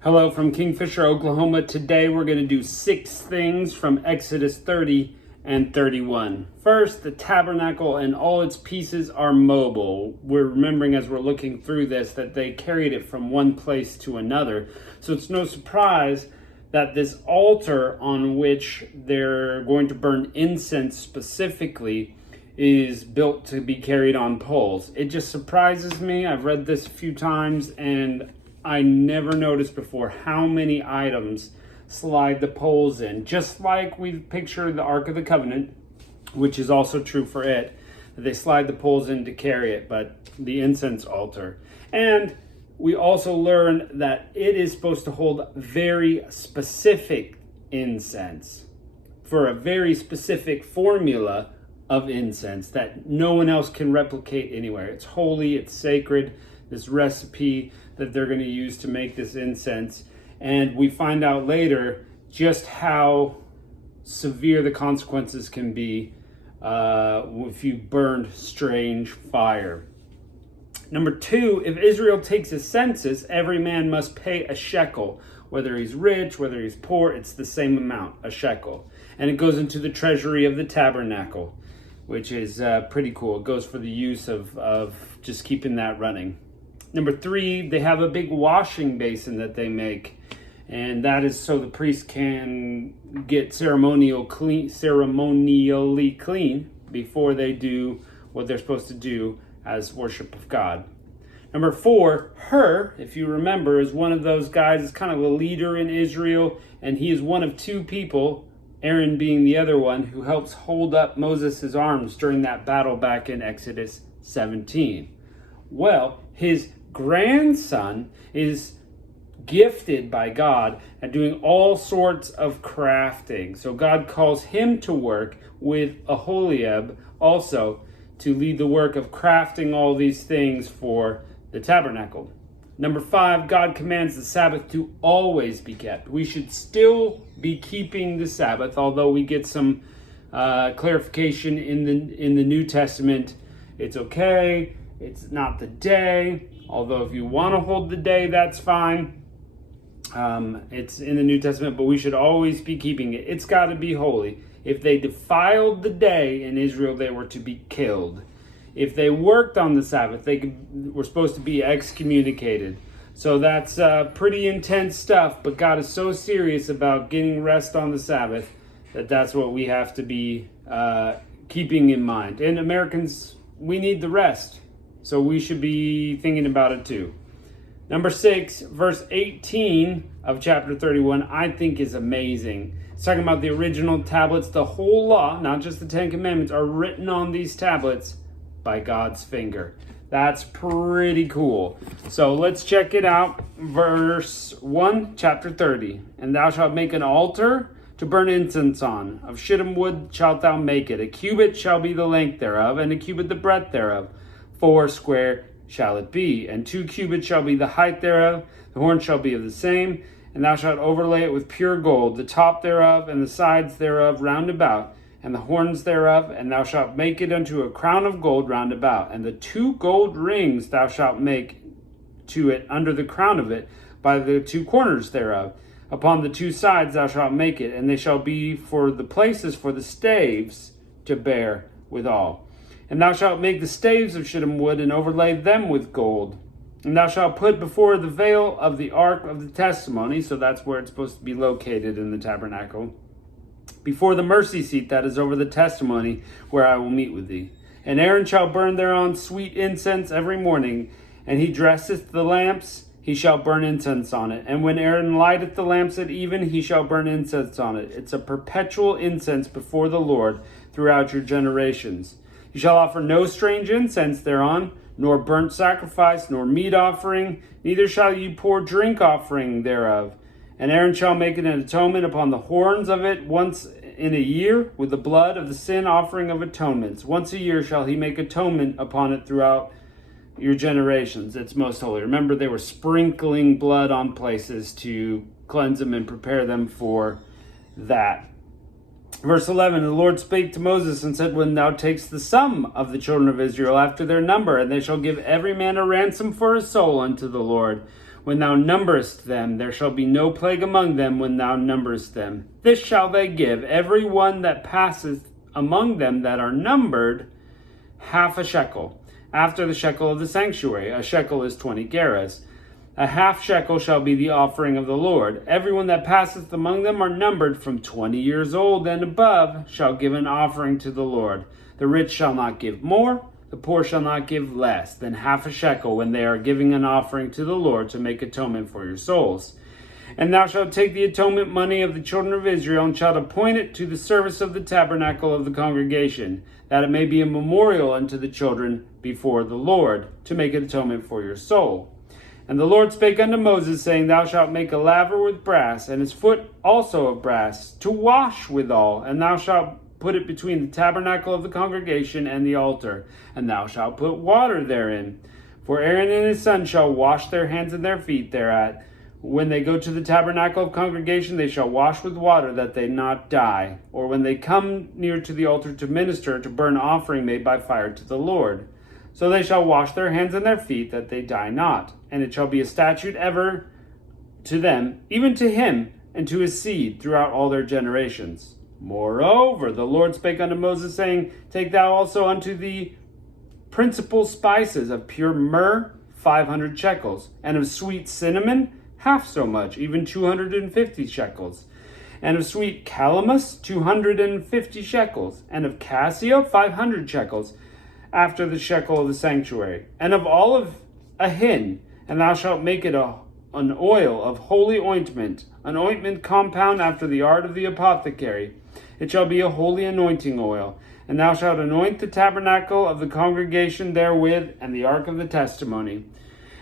Hello from Kingfisher, Oklahoma. Today we're going to do 6 things from Exodus 30 and 31. First, the tabernacle and all its pieces are mobile. We're remembering as we're looking through this that they carried it from one place to another. So it's no surprise that this altar on which they're going to burn incense specifically is built to be carried on poles. It just surprises me. I've read this a few times and I never noticed before how many items slide the poles in. Just like we've pictured the Ark of the Covenant, which is also true for it. They slide the poles in to carry it, but the incense altar. And we also learn that it is supposed to hold very specific incense for a very specific formula of incense that no one else can replicate anywhere. It's holy, it's sacred, this recipe that they're going to use to make this incense. And we find out later just how severe the consequences can be if you burned strange fire. Number 2, if Israel takes a census, every man must pay a shekel. Whether he's rich, whether he's poor, it's the same amount, a shekel. And it goes into the treasury of the tabernacle, which is pretty cool. It goes for the use of just keeping that running. Number 3, they have a big washing basin that they make, and that is so the priest can get ceremonially clean before they do what they're supposed to do as worship of God. Number 4, Hur, if you remember, is one of those guys, is kind of a leader in Israel, and he is one of 2 people, Aaron being the other one, who helps hold up Moses' arms during that battle back in Exodus 17. Well, his grandson is gifted by God at doing all sorts of crafting. So God calls him to work with Aholiab also to lead the work of crafting all these things for the tabernacle. Number 5, God commands the Sabbath to always be kept. We should still be keeping the Sabbath, although we get some clarification in the New Testament. It's okay. It's not the day. Although if you want to hold the day, that's fine. It's in the New Testament, but we should always be keeping it. It's got to be holy. If they defiled the day in Israel, they were to be killed. If they worked on the Sabbath, they were supposed to be excommunicated. So that's pretty intense stuff, but God is so serious about getting rest on the Sabbath that that's what we have to be keeping in mind. And Americans, we need the rest. So we should be thinking about it too. Number 6, verse 18 of chapter 31, I think is amazing. It's talking about the original tablets. The whole law, not just the 10 Commandments, are written on these tablets by God's finger. That's pretty cool. So let's check it out. Verse 1, chapter 30. And thou shalt make an altar to burn incense on. Of shittim wood shalt thou make it. A cubit shall be the length thereof, and a cubit the breadth thereof. 4 square shall it be, and 2 cubits shall be the height thereof. The horn shall be of the same, and thou shalt overlay it with pure gold, the top thereof and the sides thereof round about, and the horns thereof, and thou shalt make it unto a crown of gold round about. And the 2 gold rings thou shalt make to it under the crown of it by the 2 corners thereof. Upon the 2 sides thou shalt make it, and they shall be for the places for the staves to bear withal. And thou shalt make the staves of shittim wood, and overlay them with gold. And thou shalt put before the veil of the ark of the testimony, so that's where it's supposed to be located in the tabernacle, before the mercy seat that is over the testimony, where I will meet with thee. And Aaron shall burn thereon sweet incense every morning, and he dresseth the lamps, he shall burn incense on it. And when Aaron lighteth the lamps at even, he shall burn incense on it. It's a perpetual incense before the Lord throughout your generations. You shall offer no strange incense thereon, nor burnt sacrifice, nor meat offering, neither shall you pour drink offering thereof. And Aaron shall make an atonement upon the horns of it once in a year with the blood of the sin offering of atonements. Once a year shall he make atonement upon it throughout your generations. It's most holy. Remember, they were sprinkling blood on places to cleanse them and prepare them for that. Verse 11, the Lord spake to Moses and said, when thou takest the sum of the children of Israel after their number, and they shall give every man a ransom for his soul unto the Lord, when thou numberest them. There shall be no plague among them when thou numberest them. This shall they give, every one that passeth among them that are numbered, half a shekel, after the shekel of the sanctuary. A shekel is 20 gerahs. A half shekel shall be the offering of the Lord. Everyone that passeth among them are numbered from 20 years old and above shall give an offering to the Lord. The rich shall not give more, the poor shall not give less than half a shekel when they are giving an offering to the Lord to make atonement for your souls. And thou shalt take the atonement money of the children of Israel, and shalt appoint it to the service of the tabernacle of the congregation, that it may be a memorial unto the children before the Lord, to make an atonement for your soul. And the Lord spake unto Moses, saying, Thou shalt make a laver with brass, and his foot also of brass, to wash withal, and thou shalt put it between the tabernacle of the congregation and the altar, and thou shalt put water therein. For Aaron and his sons shall wash their hands and their feet thereat. When they go to the tabernacle of congregation, they shall wash with water, that they not die. Or when they come near to the altar to minister, to burn offering made by fire to the Lord. So they shall wash their hands and their feet, that they die not. And it shall be a statute ever to them, even to him, and to his seed, throughout all their generations. Moreover, the Lord spake unto Moses, saying, Take thou also unto thee principal spices of pure myrrh, 500 shekels, and of sweet cinnamon, half so much, even 250 shekels, and of sweet calamus, 250 shekels, and of cassia, 500 shekels, after the shekel of the sanctuary, and of olive a hin, and thou shalt make it an oil of holy ointment, an ointment compound after the art of the apothecary. It shall be a holy anointing oil. And thou shalt anoint the tabernacle of the congregation therewith, and the ark of the testimony,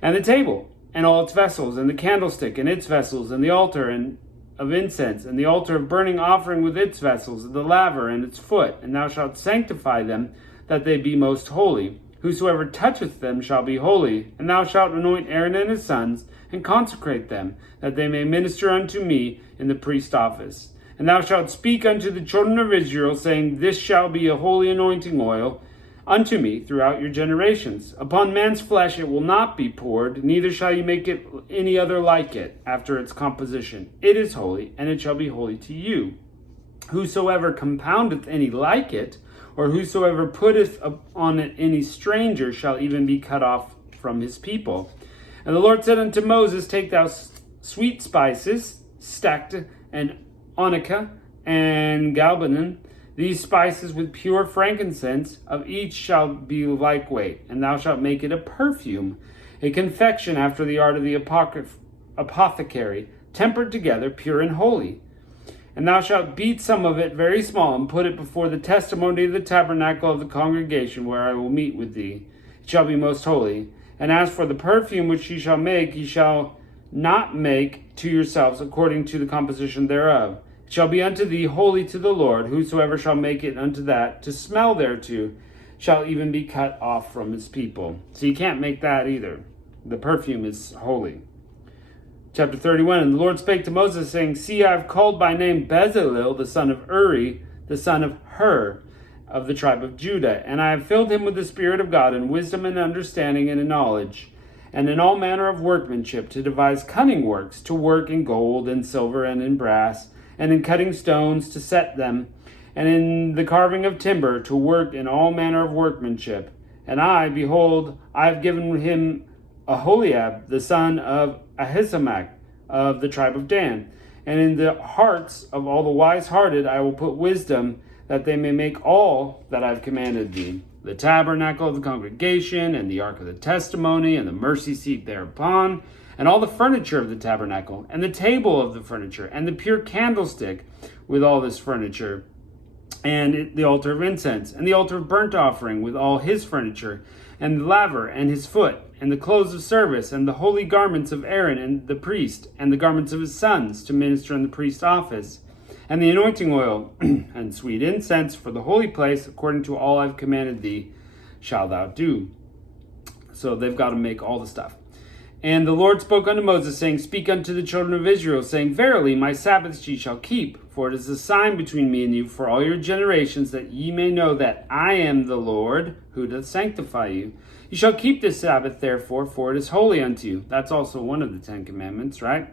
and the table, and all its vessels, and the candlestick, and its vessels, and the altar and of incense, and the altar of burning offering with its vessels, and the laver and its foot. And thou shalt sanctify them, that they be most holy. Whosoever toucheth them shall be holy. And thou shalt anoint Aaron and his sons, and consecrate them, that they may minister unto me in the priest office. And thou shalt speak unto the children of Israel, saying, This shall be a holy anointing oil unto me throughout your generations. Upon man's flesh it will not be poured, neither shall you make it any other like it, after its composition. It is holy, and it shall be holy to you. Whosoever compoundeth any like it, or whosoever putteth on it any stranger, shall even be cut off from his people. And the Lord said unto Moses, Take thou sweet spices, stacte, and onycha, and galbanum, these spices with pure frankincense, of each shall be like weight, and thou shalt make it a perfume, a confection after the art of the apothecary, tempered together, pure and holy. And thou shalt beat some of it very small, and put it before the testimony of the tabernacle of the congregation, where I will meet with thee. It shall be most holy. And as for the perfume which ye shall make, ye shall not make to yourselves according to the composition thereof. It shall be unto thee holy to the Lord. Whosoever shall make it unto that, to smell thereto, shall even be cut off from his people. So you can't make that either. The perfume is holy. Chapter 31, And the Lord spake to Moses, saying, See, I have called by name Bezalel, the son of Uri, the son of Hur, of the tribe of Judah. And I have filled him with the Spirit of God, in wisdom and understanding and in knowledge, and in all manner of workmanship, to devise cunning works, to work in gold and silver and in brass, and in cutting stones to set them, and in the carving of timber, to work in all manner of workmanship. And I, behold, I have given him Aholiab, the son of Ahisamach, of the tribe of Dan. And in the hearts of all the wise-hearted I will put wisdom, that they may make all that I have commanded thee. The tabernacle of the congregation, and the ark of the testimony, and the mercy seat thereupon, and all the furniture of the tabernacle, and the table of the furniture, and the pure candlestick with all this furniture, and the altar of incense, and the altar of burnt offering with all his furniture, and the laver and his foot, and the clothes of service, and the holy garments of Aaron and the priest, and the garments of his sons to minister in the priest's office, and the anointing oil, and sweet incense for the holy place, according to all I've commanded thee, shalt thou do. So they've got to make all the stuff. And the Lord spoke unto Moses, saying, Speak unto the children of Israel, saying, Verily my Sabbaths ye shall keep, for it is a sign between me and you for all your generations, that ye may know that I am the Lord, who doth sanctify you. You shall keep this Sabbath, therefore, for it is holy unto you. That's also one of the 10 Commandments, right?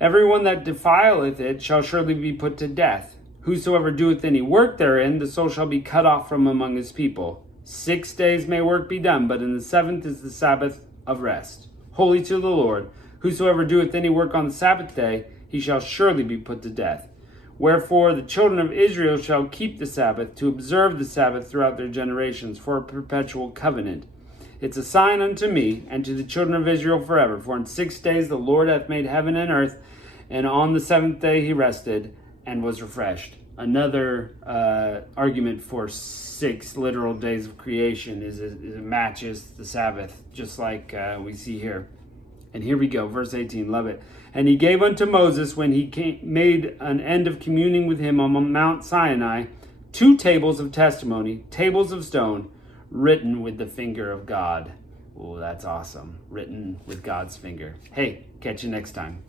Everyone that defileth it shall surely be put to death. Whosoever doeth any work therein, the soul shall be cut off from among his people. 6 days may work be done, but in the 7th is the Sabbath of rest, holy to the Lord. Whosoever doeth any work on the Sabbath day, he shall surely be put to death. Wherefore the children of Israel shall keep the Sabbath, to observe the Sabbath throughout their generations, for a perpetual covenant. It's a sign unto me and to the children of Israel forever. For in 6 days the Lord hath made heaven and earth, and on the 7th day he rested and was refreshed. Another argument for 6 literal days of creation is it matches the Sabbath, just like we see here. And here we go, verse 18, love it. And he gave unto Moses, when he made an end of communing with him on Mount Sinai, 2 tables of testimony, tables of stone, written with the finger of God. Oh, that's awesome. Written with God's finger. Hey, catch you next time.